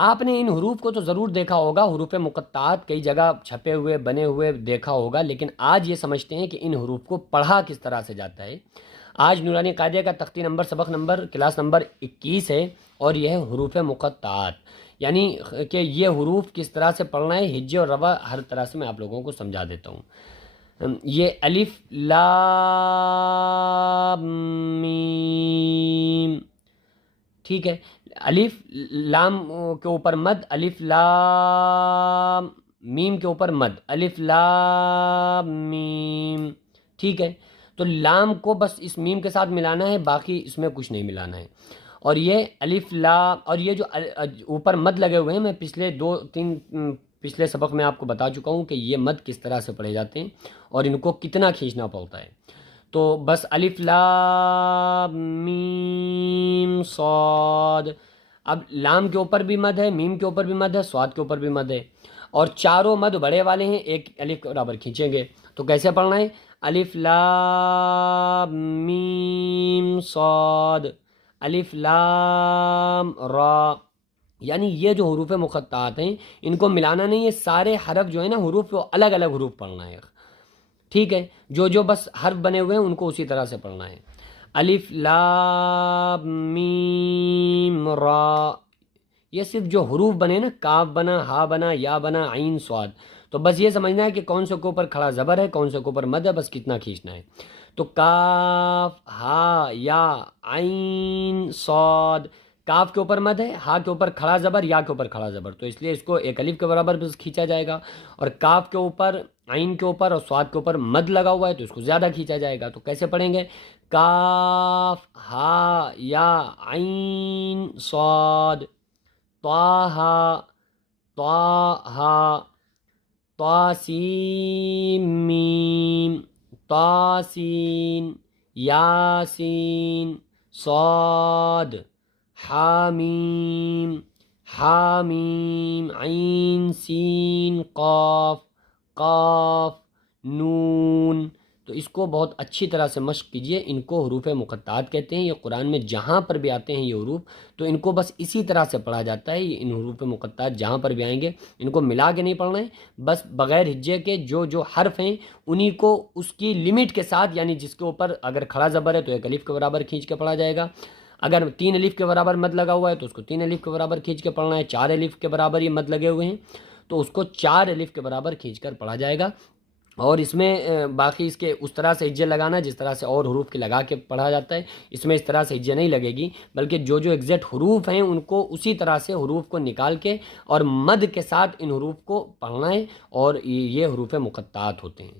آپ نے ان حروف کو تو ضرور دیکھا ہوگا، حروف مقطعات کئی جگہ چھپے ہوئے بنے ہوئے دیکھا ہوگا، لیکن آج یہ سمجھتے ہیں کہ ان حروف کو پڑھا کس طرح سے جاتا ہے۔ آج نورانی قاعدہ کا تختی نمبر سبق نمبر کلاس نمبر 21 ہے، اور یہ ہے حروف مقطعات، یعنی کہ یہ حروف کس طرح سے پڑھنا ہے، ہجے اور روا ہر طرح سے میں آپ لوگوں کو سمجھا دیتا ہوں۔ یہ الف لام میم، ٹھیک ہے، الف لام کے اوپر مد، الف لام میم کے اوپر مد، الف لام میم، ٹھیک ہے۔ تو لام کو بس اس میم کے ساتھ ملانا ہے، باقی اس میں کچھ نہیں ملانا ہے۔ اور یہ الف لام، اور یہ جو اوپر مد لگے ہوئے ہیں، میں پچھلے سبق میں آپ کو بتا چکا ہوں کہ یہ مد کس طرح سے پڑھے جاتے ہیں اور ان کو کتنا کھینچنا پڑتا ہے۔ تو بس الف لام میم صاد، اب لام کے اوپر بھی مد ہے، میم کے اوپر بھی مد ہے، صاد کے اوپر بھی مد ہے، اور چاروں مد بڑے والے ہیں، ایک الف کے برابر کھینچیں گے۔ تو کیسے پڑھنا ہے؟ الف لام میم صاد، الف لام را، یعنی یہ جو حروف مقطعات ہیں ان کو ملانا نہیں ہے، سارے حرف جو ہے نا حروف، وہ الگ الگ حروف پڑھنا ہے، ٹھیک ہے، جو بس حرف بنے ہوئے ہیں ان کو اسی طرح سے پڑھنا ہے۔ الف لام میم را، یہ صرف جو حروف بنے نا، کاف بنا، ہا بنا، یا بنا، عین صاد، تو بس یہ سمجھنا ہے کہ کون سے کے اوپر کھڑا زبر ہے، کون سے کے اوپر مد ہے، بس کتنا کھینچنا ہے۔ تو کاف، ہا، یا، عین صاد، کاف کے اوپر مد ہے، ہا کے اوپر کھڑا زبر، یا کے اوپر کھڑا زبر، تو اس لیے اس کو ایک الف کے برابر بس کھینچا جائے گا، اور کاف کے اوپر، عین کے اوپر اور صاد کے اوپر مد لگا ہوا ہے تو اس کو زیادہ کھینچا جائے گا۔ تو کیسے پڑھیں گے؟ کاف، ہا، یا، عین صاد، طٰہٰ، طٰہٰ، طاسین میم، طاسین، یاسین، صاد، حامیم، حامیم، عین سین قاف، قاف، نون۔ تو اس کو بہت اچھی طرح سے مشق کیجئے، ان کو حروف مقطعات کہتے ہیں، یہ قرآن میں جہاں پر بھی آتے ہیں یہ حروف، تو ان کو بس اسی طرح سے پڑھا جاتا ہے۔ ان حروف مقطعات جہاں پر بھی آئیں گے ان کو ملا کے نہیں پڑھنا ہے، بس بغیر ہجے کے جو حرف ہیں انہی کو اس کی لمٹ کے ساتھ، یعنی جس کے اوپر اگر کھڑا زبر ہے تو ایک الف کے برابر کھینچ کے پڑھا جائے گا، اگر 3 الف کے برابر مد لگا ہوا ہے تو اس کو 3 الف کے برابر کھینچ کے پڑھنا ہے، 4 الف کے برابر یہ مد لگے ہوئے ہیں تو اس کو 4 الف کے برابر کھینچ کر پڑھا جائے گا۔ اور اس میں باقی اس کے اس طرح سے ہجے لگانا جس طرح سے اور حروف کے لگا کے پڑھا جاتا ہے، اس میں اس طرح سے ہجے نہیں لگے گی، بلکہ جو ایگزیکٹ حروف ہیں ان کو اسی طرح سے حروف کو نکال کے اور مد کے ساتھ ان حروف کو پڑھنا ہے، اور یہ حروف مقطعات ہوتے ہیں۔